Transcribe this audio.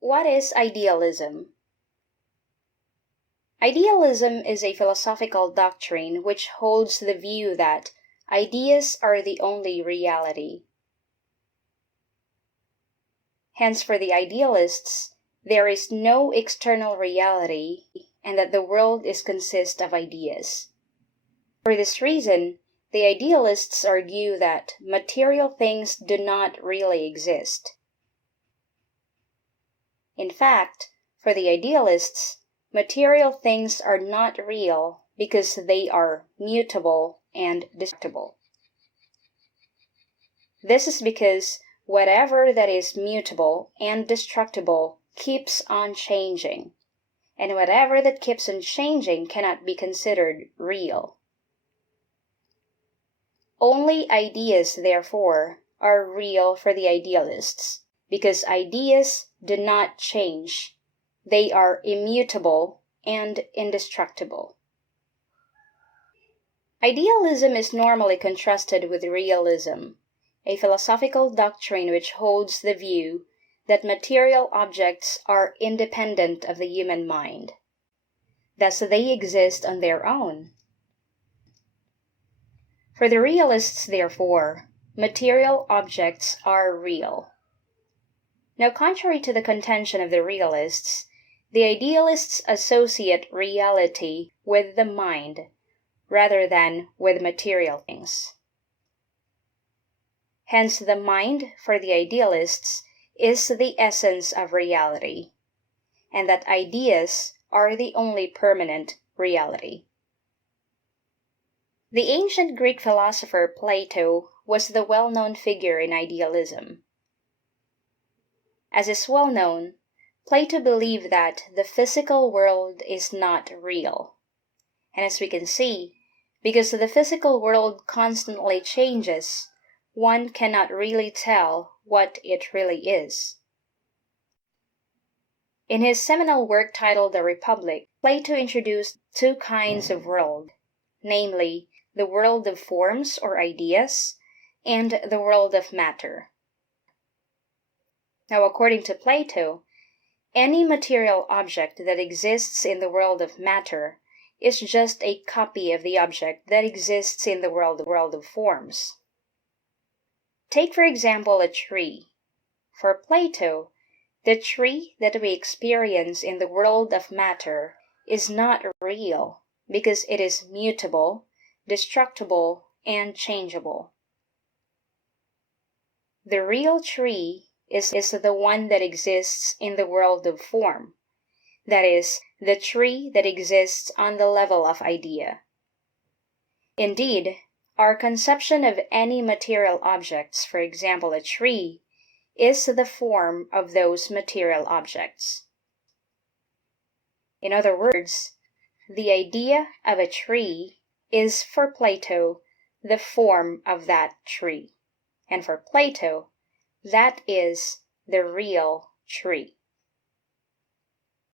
What is idealism? Idealism is a philosophical doctrine which holds the view that ideas are the only reality. Hence, for the idealists, there is no external reality and that the world consists of ideas. For this reason, the idealists argue that material things do not really exist. In fact, for the idealists, material things are not real because they are mutable and destructible. This is because whatever that is mutable and destructible keeps on changing, and whatever that keeps on changing cannot be considered real. Only ideas, therefore, are real for the idealists, because ideas do not change. They are immutable and indestructible. Idealism is normally contrasted with realism, a philosophical doctrine which holds the view that material objects are independent of the human mind. Thus, they exist on their own. For the realists, therefore, material objects are real. Now, contrary to the contention of the realists, the idealists associate reality with the mind rather than with material things. Hence, the mind, for the idealists, is the essence of reality, and that ideas are the only permanent reality. The ancient Greek philosopher Plato was the well-known figure in idealism. As is well known, Plato believed that the physical world is not real. And as we can see, because the physical world constantly changes, one cannot really tell what it really is. In his seminal work titled The Republic, Plato introduced two kinds of world, namely, the world of forms or ideas, and the world of matter. Now, according to Plato, any material object that exists in the world of matter is just a copy of the object that exists in the world of forms. Take, for example, a tree. For Plato, the tree that we experience in the world of matter is not real because it is mutable, destructible, and changeable. The real tree is the one that exists in the world of form, that is, the tree that exists on the level of idea. Indeed, our conception of any material objects, for example a tree, is the form of those material objects. In other words, the idea of a tree is for Plato the form of that tree, and for Plato, that is the real tree.